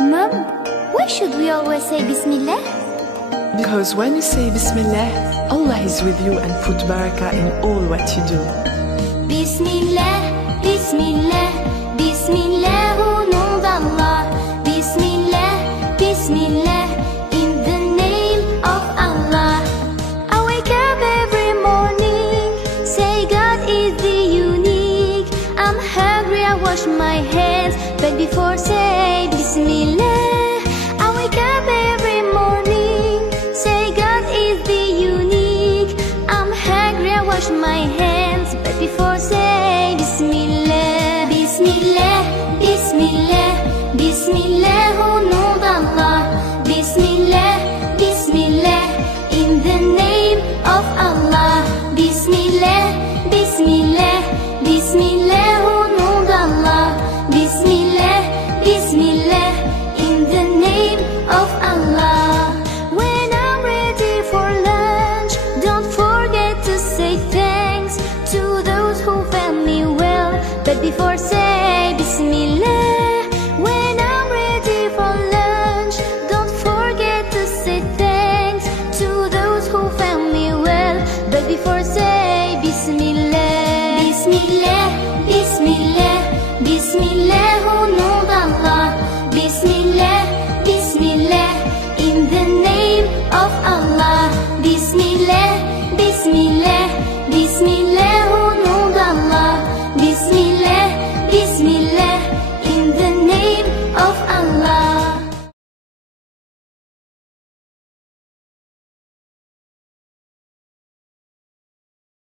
Mom, why should we always say Bismillah? Because when you say Bismillah, Allah is with you and put barakah in all what you do. Bismillah, Bismillah, Bismillah, au nom d'Allah. Bismillah, Bismillah, in the name of Allah. I wake up every morning, say God is the unique. I'm hungry, I wash my hands, but before say Bismillah. I wake up every morning, say God is the unique. I'm hungry, I wash my hands, but before say Bismillah. Bismillah, Bismillah, Bismillah, au nom d'Allah. Bismillah, Bismillah, in the name of Allah. Bismillah, Bismillah, Bismillah, au nom d'Allah. Bismillah, Bismillah, in the name of Allah. When I'm ready for lunch, don't forget to say thanks to those who fed me well, but before say Bismillah. When I'm ready for lunch, don't forget to say thanks to those who fed me well, but before say